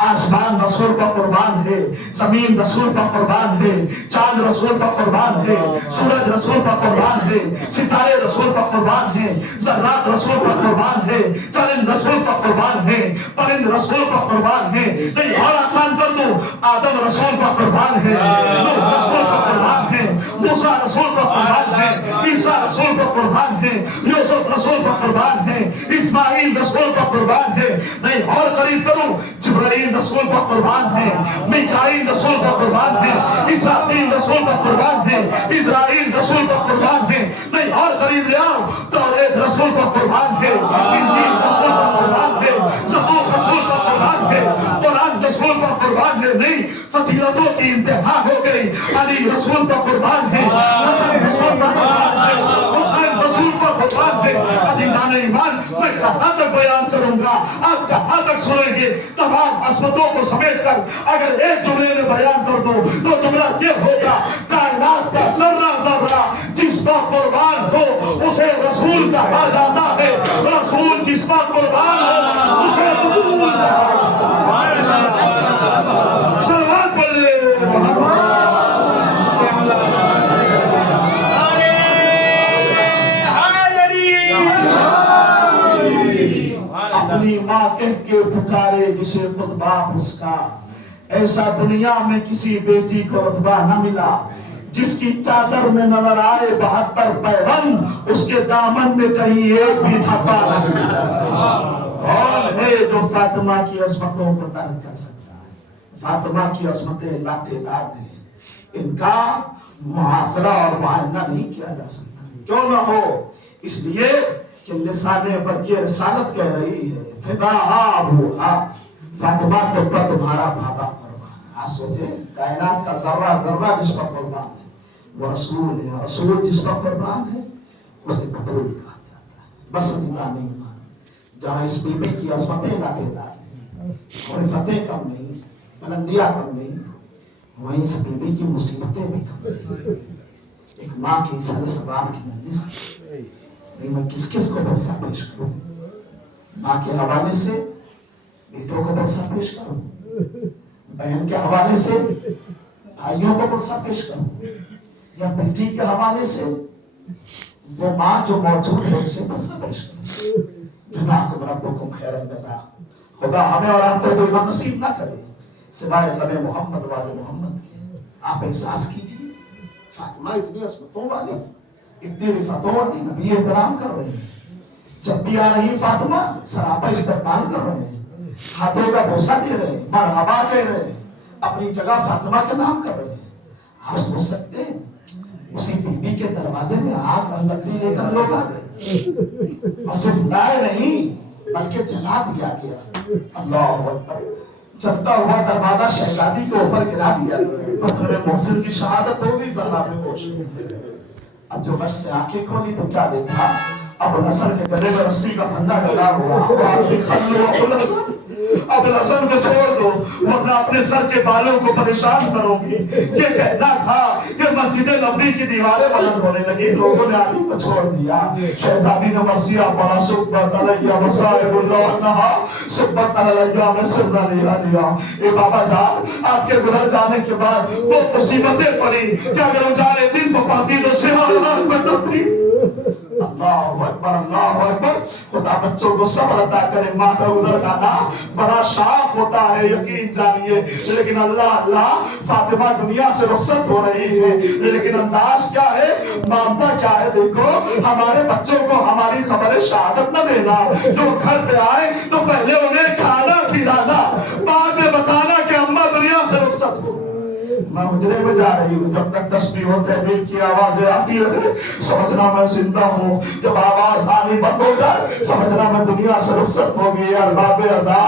आसमान रसूल पर कुर्बान है, जमीन रसूल पर कुर्बान है, चांद रसूल पर कुर्बान है, सूरज रसूल पर कुर्बान है, सितारे रसूल पर कुर्बान है, जर्रात रसूल पर कुर्बान है, चरिंद रसूल पर कुर्बान है, परिंद रसूल पर कुर्बान है। नहीं और आसान कर दूं, आदम रसूल पर कुर्बान है, नूह रसूल पर कुर्बान है, मूसा रसूल पर कुर्बान है, ईसा रसूल पर कुर्बान है, यूसुफ रसूल पर कुर्बान है, इस्माइल रसूल पर कुर्बान है। नहीं और करीब करूं, जिब्राइल रसूल पर कुर्बान है, मिकाईल रसूल पर कुर्बान है, इसराफील रसूल पर कुर्बान है, इज़राइल रसूल पर कुर्बान है। नहीं और करीब ले आओ, तौरेत रसूल पर कुर्बान है, इंजील रसूल पर कुर्बान है, ज़बूर रसूल पर कुर्बान है, कुरान रसूल पर कुर्बान है। नहीं फजीलतों की इंतहा हो गई, अली रसूल पर कुर्बान है, हसन रसूल पर कुर्बान है, हुसैन रसूल पर कुर्बान है। अज़ीज़ान ईमान, मैं कहाँ तक बयान करूंगा, आप कहाँ तक सुनेंगे? तमाम असमतों को समेट कर अगर एक जुमले में बयान कर दूं तो जुमला ये होगा, कायनात का जर्रा जर्रा जिस पर कुर्बान हो उसे रसूल कहा जाता है, रसूल जिस पर कुर्बान हो उसे रसूल कहा जाता है। सलावत बोले अपनी माँ कह के पुकारे जिसे खुद बाप उसका, ऐसा दुनिया में किसी बेटी को रुतबा न मिला जिसकी चादर में नजर आए 72 पैबंद, उसके दामन में कहीं एक भी धब्बा न मिला। कौन है जो फातिमा की अजमतों को दर्द कर सकता है? फातिमा की अजमतें लातेदार हैं, इनका मुआसरा और मुआयना नहीं किया जा सकता। क्यों न हो? इसलिए कि लिसाने पर ये रिसालत कह रही है, फिदा अबूहा, फातिमा तुम पर तुम्हारा बाबा कुर्बान। आप सोचे, कायनात का जर्रा जर्रा जिस पर कुर्बान है वो रसूल है, रसूल जिस पर कुर्बान है उसे बतूल कहा जाता है। बस निज़ाम ईमान, जहाँ इस बीबी की अज़मतें लातेदार हैं और फतेह कम नहीं, बुलंदियाँ कम नहीं, वहीं इस बीबी की मुसीबतें भी कम नहीं। एक माँ की साले सवाब की मजलिस, मैं किस किस को भरोसा पेश करूं? माँ के हवाले से बेटों को भरोसा पेश करूं, बहन के हवाले से भाइयों को भरोसा पेश करूं, या बेटी के हवाले से वो माँ जो मौजूद है उसे भरोसा पेश करूं? जज़ाकुम रब्बुकुम खैरल जज़ा। खुदा हमें और आपको कोई गम नसीब ना करे सिवाय तबे मोहम्मद वाले मोहम्मद के। आप एहसास कीजिए, फातिमा इतनी असमतों वाली, इतनी रिफतों वाली, नबी एहतराम कर रहे हैं। जब भी आ रही फातिमा सरापा इस्तकबाल कर रहे हैं, हाथों का बोसा दे रहे हैं, मरहबा कह रहे हैं, अपनी जगह फातिमा के नाम कर रहे हैं। आप सोच सकते हैं उसी बीबी के दरवाजे में आग लकड़ी लेकर लोग आ गए और सिर्फ लाए नहीं बल्कि जला दिया गया। अल्लाह अकबर। चलता हुआ दरवाजा शहजादी के ऊपर गिरा दिया, मतलब मोहसिन की शहादत हो गई। ज़हरा में होश, अब जो बस से आंखें खोली तो क्या देखा, अबुल हसन के गले में रस्सी का फंदा डला हुआ। अबुल हसन को छोड़ दो वरना अपने सर के बालों को परेशान करोगी। ये कहना था कि मस्जिद नबवी की दीवारें बुलंद होने लगी, लोगों ने अली को छोड़ दिया। शहजादी ने वसिया पढ़ा, सुब्बत अलैया मसाइबुल्लाह अन्हा सुब्बत अलैया में सिर्रा लिया लिया। ए बाबा जान, आपके गुजर जाने के बाद वो मुसीबतें पड़ी कि अगर उजाले दिन को पढ़ती तो सिवान रात में डूबती। अल्लाह अकबर, अल्लाह अकबर। खुदा बच्चों को सब्र अता करे। माँ का उधर जाना बड़ा शाख होता है, यकीन जानिए। लेकिन अल्लाह अल्लाह, फातिमा दुनिया से रुखसत हो रही है, लेकिन अंदाज क्या है, मामला क्या है? देखो, हमारे बच्चों को हमारी खबर शहादत न देना। जो घर पे आए तो पहले उन्हें खाना खिलाना, बाद में बताना कि अम्मा दुनिया से रुखसत हो। मैं हुजरे में जा रही हूँ, जब तक तस्बीह और तहलील की आवाजें आती रहे समझना मैं जिंदा हूँ। जब आवाज आनी बंद हो जाए समझना मैं दुनिया से रुखसत हो गई। अरबाब अदा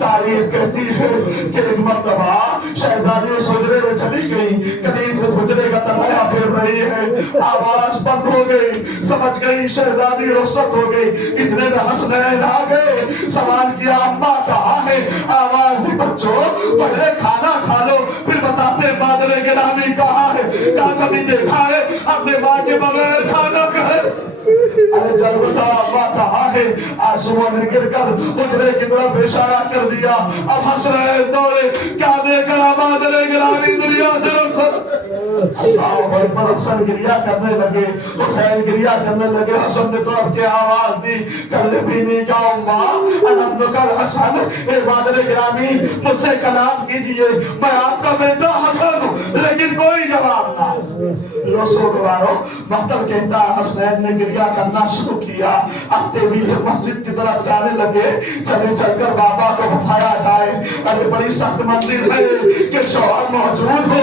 तारीख कहती है कि एक मर्तबा शहजादी उस हुजरे में चली गई, कनीज उस हुजरे का तलया फेर रही है, आवाज बंद हो गई, समझ गई शहजादी रुखसत हो गई। इतने में हसनैन आ गए, सवाल किया अम्मा कहाँ है? आवाज दी बच्चों पहले खाना खा लो फिर बताते बादले गिरामी कहाँ है? क्या कभी देखा है अपने माँ के बगैर खाना खाए? अरे जलबता अम्मा कहाँ है? आंसुओं ने गिरकर उजरे की तरफ इशारा कर दिया। अब हंस रहे दौड़े, क्या देकर आबाद रे गिरावी दुनिया से हसन गिरिया करने लगे, हुसैन गिरिया करने लगे। हसन ने तरफ के आवाज दी, कल भी नहीं जाऊं माँ कल हसन बादल गिरामी मुझसे कलाम कीजिए, मैं आपका बेटा हसन हूँ, लेकिन कोई जवाब ना। मख्तर कहता हसनैन ने गिरिया करना शुरू किया। अब तेजी से मस्जिद की तरफ जाने लगे। चले चलकर बाबा को बताया जाए, अरे बड़ी सख्त मंजिल है कि शौहर मौजूद हो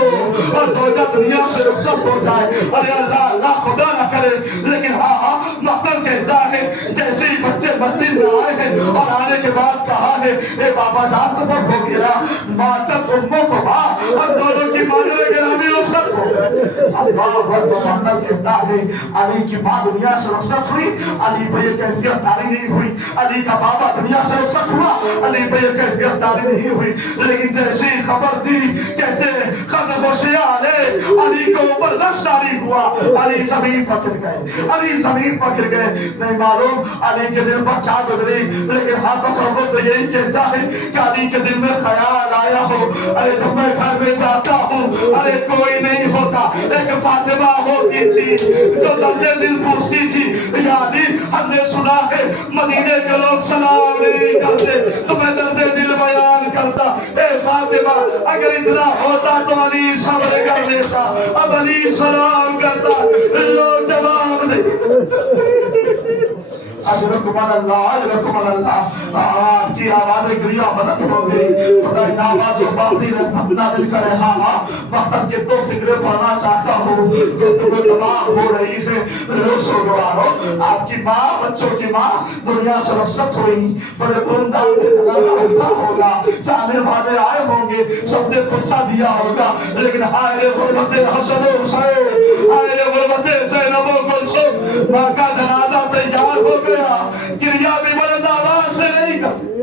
और ज़ौजा दुनिया से रुखसत हो जाए। अरे अल्लाह अल्लाह खुदा न करे, लेकिन हाँ हाँ मख्तर कहता है जैसे ही बच्चे मस्जिद में आए हैं और आने के बाद कहा है ए बाबा जान तो सब हो गया, माँ तक उम्मों को माँ और दोनों की माँ गिरामी रुखसत हो गए। अल्लाह मख्तर कहता है अली की माँ दुनिया से रुखसत हुई, अली पे ये कैफियत तारी नहीं हुई। अली का बाबा दुनिया से रुखसत हुआ, अली पे ये कैफियत तारी नहीं हुई। लेकिन जैसे ही खबर दी कहते अली को ऊपर दस्त तारी हुआ, अली जमीन पर गिर गए, अली जमीन पर गिर गए। नहीं मालूम अली के दिल पर क्या गुजरी, लेकिन हाँ तसव्वुर तो यही कहता है कि अली के दिल में ख्याल आया हो, अरे जब मैं घर में जाता हूँ अरे कोई नहीं होता, एक फातिमा होती थी जो दर्द दिल पूछती थी, यानी हमने सुना है मदीने के लोग सलाम नहीं करते तो मैं दर्द दिल बयान करता। ए फातिमा अगर इतना होता तो अली सब्र कर लेता, अब अली सलाम करता, लोग जवाब नहीं। आपकी आवाज़ें गिरिया बुलंद हो गई, खुदा इन आवाज़ को बापरी ने अपना दिल करे। हाँ हाँ मख्तर के दो फिक्रे पढ़ना चाहता हूँ कि तुम्हें तबाह हो रही है। रोशो गवारो आपकी माँ बच्चों की माँ दुनिया से रुखसत हुई, बड़े धूमधाम से जनाजा उठा होगा, चाहने वाले आए होंगे, सबने पुरसा दिया होगा, लेकिन हाय रे गुरबते हसन हुसैन, हाय रे गुरबते ज़ैनब कुलसुम, माँ का जनाजा तैयार हो गया। गिरिया भी बुलंद आवाज से नहीं कर सकते,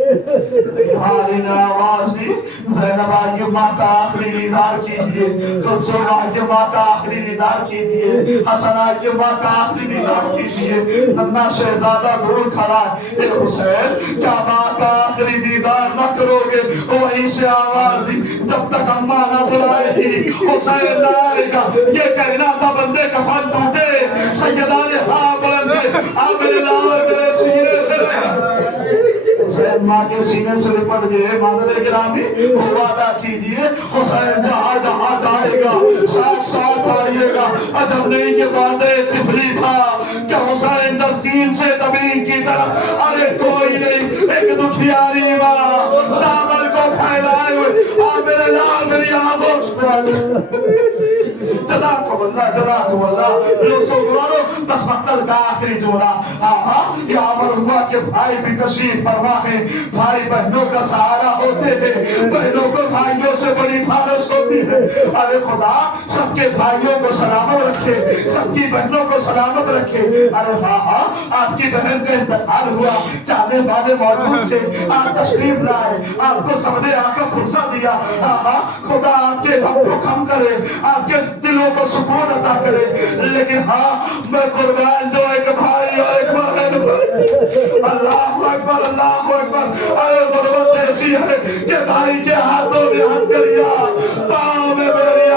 हारी ने आवाज दी ज़ैनब आइए माँ का आखिरी दीदार कीजिए, कुलसुम आइए माँ का आखिरी दीदार कीजिए, हसन आइए माँ का आखिरी दीदार कीजिए। नन्हा शहजादा दूर खड़ा है, हुसैन क्या माँ का आखिरी दीदार न करोगे? वहीं से आवाज दी जब तक अम्मा न बुलाएगी हुसैन न आएगा। ये कहना था बंदे कफन टूटे, सैयदा ने हाँ बुलंद मेरे लाल मेरे सीने से हुसैन माँ के सीने से लिपट गए। मादरे गिरामी वादा कीजिए हुसैन जहाँ जहाँ जाएगा साथ साथ आइएगा। अजब नहीं कि वादे तिफली था क्या हुसैन तफसील से जमीन की तरफ, अरे कोई नहीं, एक दुखियारी माँ दामन को फैलाए हुए मेरे लाल मेरी आमोश में बस मख्तर का आखिरी जोड़ा। हाँ यह अमर हुआ कि भाई भी तशरीफ फरमा है, भाई बहनों का सहारा होते हैं, बहनों को भाइयों से बड़ी फारस होती है। अरे खुदा सबके भाइयों को सलामत रखे, सबकी बहनों को सलामत रखे। अरे हाँ आपकी बहन का इंतकाल हुआ, चाहने वाले मौजूद थे, आप तशरीफ लाए, आपको सबने आकर फुर्सत दिया। हाँ खुदा आपके गम को कम करे, आपके दिलों को सुकून अता करे। लेकिन हाँ मैं कुर्बान जो एक भाई और एक बहन पर, अल्लाह अकबर अल्लाह अकबर। अरे गुर्बत ऐसी है कि भाई के हाथों में हथकड़ियां, पाँव में मेरी